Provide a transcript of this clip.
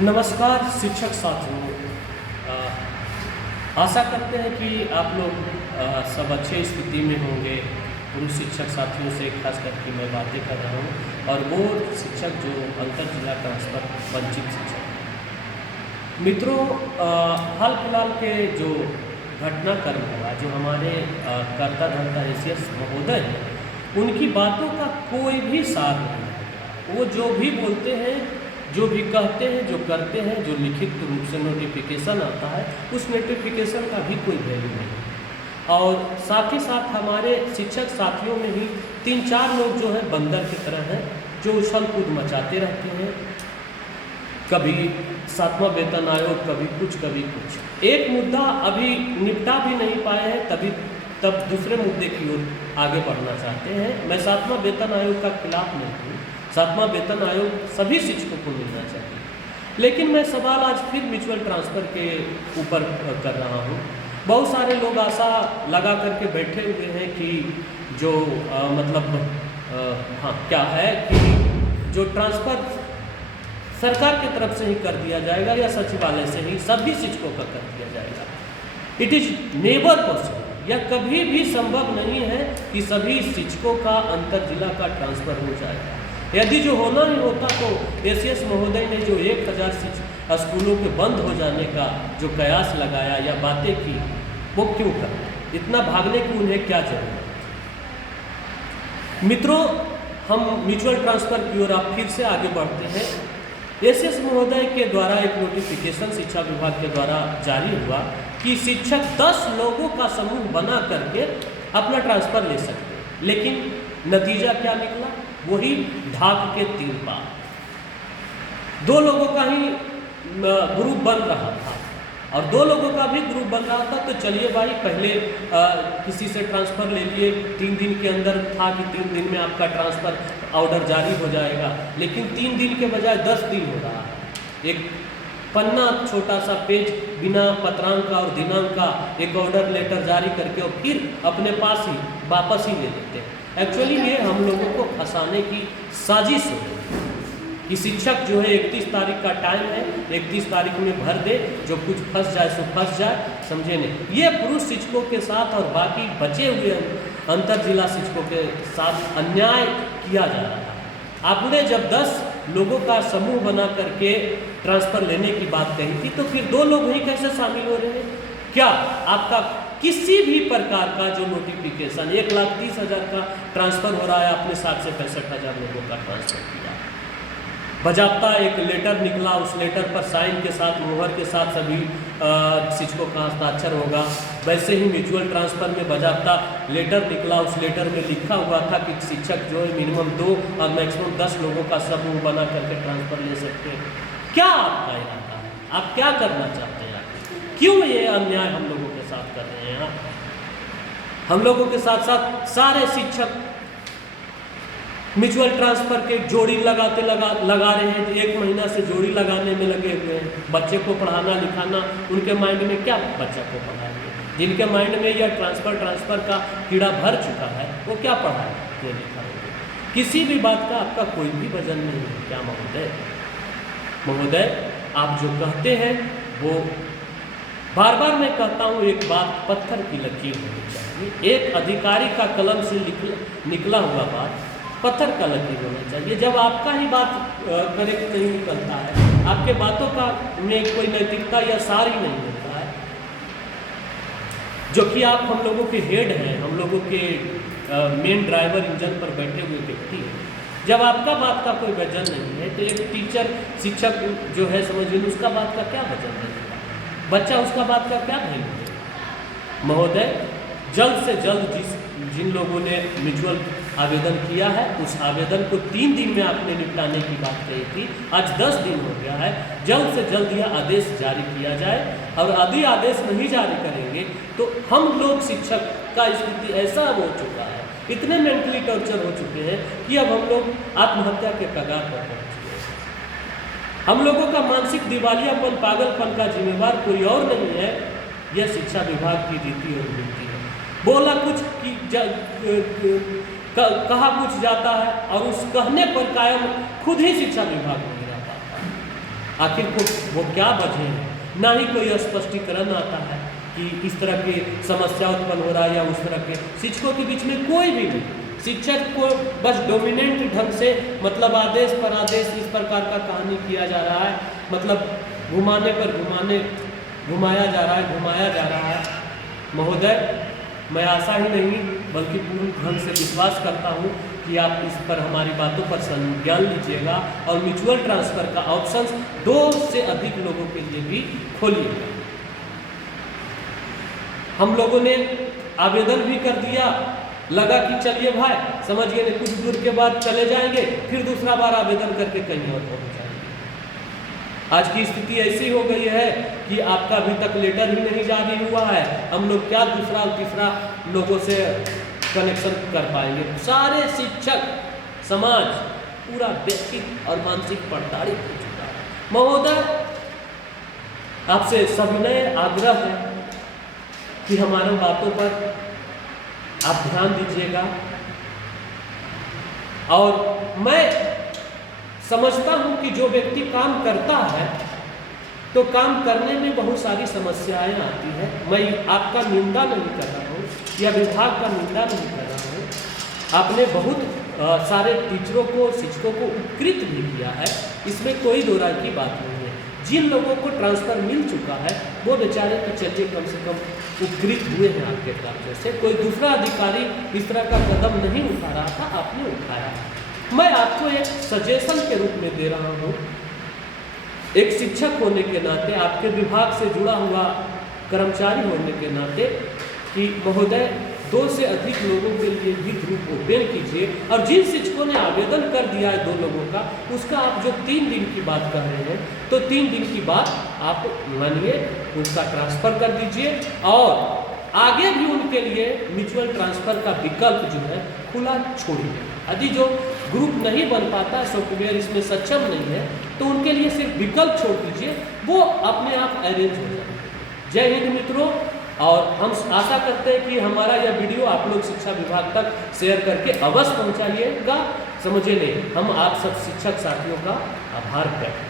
नमस्कार शिक्षक साथियों। आशा करते हैं कि आप लोग सब अच्छे स्थिति में होंगे। पुरुष शिक्षक साथियों से खास करके मैं बातें कर रहा हूँ और वो शिक्षक जो अंतर जिला ट्रांसफर वंचित शिक्षक हैं। मित्रों, हाल फिलहाल के जो घटनाक्रम हुआ, जो हमारे कर्ता धर्ता एसीएस महोदय हैं, उनकी बातों का कोई भी सार नहीं है। वो जो भी बोलते हैं, जो भी कहते हैं, जो करते हैं, जो लिखित रूप से नोटिफिकेशन आता है, उस नोटिफिकेशन का भी कोई वैल्यू नहीं। और साथ ही साथ हमारे शिक्षक साथियों में ही 3-4 लोग जो है बंदर की तरह हैं, जो उछल कूद मचाते रहते हैं। कभी 7वां वेतन आयोग, कभी कुछ। एक मुद्दा अभी निपटा भी नहीं पाए हैं, तब दूसरे मुद्दे की ओर आगे बढ़ना चाहते हैं। मैं 7वां वेतन आयोग का खिलाफ नहीं हूँ। 7वां वेतन आयोग सभी शिक्षकों को मिलना चाहिए, लेकिन मैं सवाल आज फिर म्यूचुअल ट्रांसफ़र के ऊपर कर रहा हूँ। बहुत सारे लोग आशा लगा करके बैठे हुए हैं कि जो क्या है कि जो ट्रांसफ़र सरकार की तरफ से ही कर दिया जाएगा या सचिवालय से ही सभी शिक्षकों का कर दिया जाएगा। It is never possible. यह कभी भी संभव नहीं है कि सभी शिक्षकों का अंतर जिला का ट्रांसफ़र हो जाएगा। यदि जो होना ही होता तो एसीएस महोदय ने जो 1000 स्कूलों के बंद हो जाने का जो कयास लगाया या बातें की, वो क्यों कर? इतना भागने की उन्हें क्या जरूरत? मित्रों, हम म्यूचुअल ट्रांसफ़र की ओर आप फिर से आगे बढ़ते हैं। एसीएस महोदय के द्वारा एक नोटिफिकेशन शिक्षा विभाग के द्वारा जारी हुआ कि शिक्षक 10 लोगों का समूह बना करके अपना ट्रांसफ़र ले सकते हैं, लेकिन नतीजा क्या निकला? वही ढाक के 3 पार। 2 लोगों का ही ग्रुप बन रहा था और 2 लोगों का भी ग्रुप बन रहा था। तो चलिए भाई, पहले किसी से ट्रांसफ़र ले लिए, 3 दिन के अंदर था कि 3 दिन में आपका ट्रांसफ़र ऑर्डर जारी हो जाएगा, लेकिन 3 दिन के बजाय 10 दिन हो रहा है। एक पन्ना, छोटा सा पेज, बिना पत्रांक का और दिनांक का एक ऑर्डर लेटर जारी करके और फिर अपने पास ही वापस ही ले लेते हैं। एक्चुअली ये हम लोगों को फंसाने की साजिश हो रही है कि शिक्षक जो है 31 तारीख का टाइम है, 31 तारीख में भर दे, जो कुछ फंस जाए सो फंस जाए, समझे नहीं। ये पुरुष शिक्षकों के साथ और बाकी बचे हुए अंतर जिला शिक्षकों के साथ अन्याय किया जा रहा है। आपने जब 10 लोगों का समूह बना करके ट्रांसफ़र लेने की बात कही थी, तो फिर 2 लोग ही कैसे शामिल हो रहे हैं? क्या आपका किसी भी प्रकार का जो नोटिफिकेशन 1,30,000 का ट्रांसफ़र हो रहा है, आपने 60 से 65,000 लोगों का ट्रांसफ़र किया। बजाबता एक लेटर निकला, उस लेटर पर साइन के साथ, मोहर के साथ सभी शिक्षकों का हस्ताक्षर होगा। वैसे ही म्यूचुअल ट्रांसफ़र में बजाबता लेटर निकला, उस लेटर में लिखा हुआ था कि शिक्षक जो है मिनिमम 2 और मैक्सिमम 10 लोगों का समूह बना करके ट्रांसफ़र ले सकते हैं। क्या आपका इरादा है? आप क्या करना चाहते हैं? क्यों ये अन्याय हम लोगों के साथ कर रहे हैं? हम लोगों के साथ साथ सारे शिक्षक म्यूचुअल ट्रांसफ़र के जोड़ी लगा रहे हैं। 1 महीना से जोड़ी लगाने में लगे हुए हैं। बच्चे को पढ़ाना लिखाना, उनके माइंड में क्या बच्चा को पढ़ाएंगे? जिनके माइंड में यह ट्रांसफ़र का कीड़ा भर चुका है, वो क्या पढ़ाएंगे, लिखाएंगे? किसी भी बात का आपका कोई भी वजन नहीं है क्या महोदय? आप जो कहते हैं वो बार बार मैं कहता हूँ, एक बात पत्थर की लकीर होनी चाहिए। एक अधिकारी का कलम से निकला हुआ बात पत्थर का लकीर होना चाहिए। जब आपका ही बात करेक्ट नहीं निकलता है, आपके बातों का में कोई नैतिकता या सार ही नहीं होता है, जो कि आप हम लोगों के हेड हैं, हम लोगों के मेन ड्राइवर इंजन पर बैठे हुए व्यक्ति हैं। जब आपका बात का कोई वजन नहीं है, तो एक टीचर, शिक्षक जो है, समझिए, उसका बात का क्या वजन है? बच्चा, उसका बात का क्या वैल्यू है? महोदय, जल्द से जल्द जिन लोगों ने म्यूचुअल आवेदन किया है, उस आवेदन को 3 दिन में आपने निपटाने की बात कही थी। आज 10 दिन हो गया है। जल्द से जल्द यह आदेश जारी किया जाए, और यदि आदेश नहीं जारी करेंगे तो हम लोग शिक्षक का स्थिति ऐसा हो चुका है, इतने मेंटली टॉर्चर हो चुके हैं कि अब हम लोग आत्महत्या के कगार पर पहुँच चुके हैं। हम लोगों का मानसिक दिवालियापन, पागलपन का जिम्मेवार कोई और नहीं है, यह शिक्षा विभाग की रीति और नीति है। बोला कुछ कहा कुछ जाता है, और उस कहने पर कायम खुद ही शिक्षा विभाग नहीं रह पाता। आखिर को वो क्या वजह है, ना ही कोई स्पष्टीकरण आता है कि इस तरह की समस्या उत्पन्न हो रहा है या उस तरह के। शिक्षकों के बीच में कोई भी नहीं, शिक्षक को बस डोमिनेंट ढंग से मतलब आदेश पर आदेश इस प्रकार का कहानी किया जा रहा है, मतलब घुमाने पर घुमाया जा रहा है, घुमाया जा रहा है। महोदय, मैं आशा ही नहीं बल्कि पूर्ण ढंग से विश्वास करता हूँ कि आप इस पर हमारी बातों पर संज्ञान लीजिएगा और म्यूचुअल ट्रांसफ़र का ऑप्शन 2 से अधिक लोगों के लिए भी खोलिएगा। हम लोगों ने आवेदन भी कर दिया, लगा कि चलिए भाई समझ गए, कुछ दूर के बाद चले जाएंगे, फिर दूसरा बार आवेदन करके कहीं और पहुंच जाएंगे। आज की स्थिति ऐसी हो गई है कि आपका अभी तक लेटर ही नहीं जारी हुआ है, हम लोग क्या दूसरा और तीसरा लोगों से कनेक्शन कर पाएंगे। सारे शिक्षक समाज पूरा व्यक्तित्व और मानसिक प्रताड़ित हो चुका है। महोदय, आपसे सविनय आग्रह है कि हमारे बातों पर आप ध्यान दीजिएगा। और मैं समझता हूं कि जो व्यक्ति काम करता है तो काम करने में बहुत सारी समस्याएं आती हैं। मैं आपका निंदा नहीं कर रहा हूं या विभाग का निंदा नहीं कर रहा हूं। आपने बहुत सारे टीचरों को, शिक्षकों को उपकृत भी किया है, इसमें कोई दो राय की बात नहीं है। जिन लोगों को ट्रांसफ़र मिल चुका है वो बेचारे तो चलिए कम से कम उपकृत हुए हैं आपके ट्रांसफ़र से। कोई दूसरा अधिकारी इस तरह का कदम नहीं उठा रहा था, आपने उठाया। मैं आपको एक सजेशन के रूप में दे रहा हूँ, एक शिक्षक होने के नाते, आपके विभाग से जुड़ा हुआ कर्मचारी होने के नाते, कि महोदय 2 से अधिक लोगों के लिए भी ग्रुप ओपन कीजिए। और जिन शिक्षकों ने आवेदन कर दिया है 2 लोगों का, उसका आप जो 3 दिन की बात कर रहे हैं तो 3 दिन की बात आप मानिए उसका ट्रांसफ़र कर दीजिए और आगे भी उनके लिए म्यूचुअल ट्रांसफ़र का विकल्प जो है खुला छोड़िए। यदि जो ग्रुप नहीं बन पाता, सॉफ्टवेयर इसमें सक्षम नहीं है, तो उनके लिए सिर्फ विकल्प छोड़ दीजिए, वो अपने आप अरेंज हो जाएंगे। जय हिंद मित्रों, और हम आशा करते हैं कि हमारा यह वीडियो आप लोग शिक्षा विभाग तक शेयर करके अवश्य पहुंचाइएगा। समझिए नहीं, हम आप सब शिक्षक साथियों का आभार व्यक्त